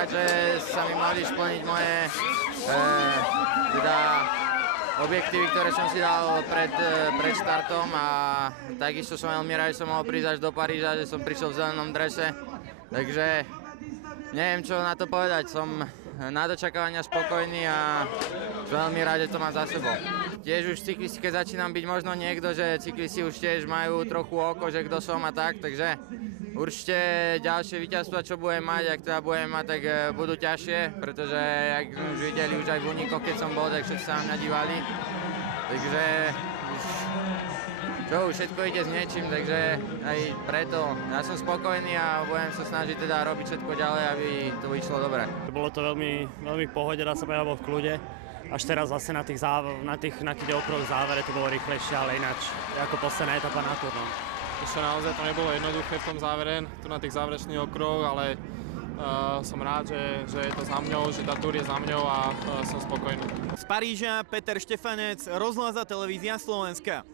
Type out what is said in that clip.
rád, že sa mi mohli splniť moje objektívy, ktoré som si dal pred štartom a takisto som veľmi rád, že som mohol prísť až do Paríža, že som prišiel v zelenom drese, takže neviem, čo na to povedať, som na dočakávania spokojný a som veľmi rád, že to mám za sebou. Tiež už v cyklistike začínam byť možno niekto, že cyklisti už tiež majú trochu oko, že kto som a tak, takže určite ďalšie víťazstva, čo budem mať, ak teda budem mať, tak budú ťažšie, pretože jak už videli už aj v únikoch, keď som bol, tak všetci sa na mňa dívali. Takže už všetko ide s niečím, takže aj preto ja som spokojný a budem sa snažiť teda robiť všetko ďalej, aby to vyšlo dobre. Bolo to veľmi v pohode, dá sa povedať, v kľude. Až teraz vlastne na tých okruhoch v závere to bolo rýchlejšie, ale ináč ako posledná etapa na Tour. Ešte naozaj to nebolo jednoduché v tom závere, tu na tých záverečných okruhoch, ale som rád, že je to za mňou, že tá Tour je za mňou a som spokojný. Z Paríža Peter Štefanec, Rozhlas a televízia Slovenska.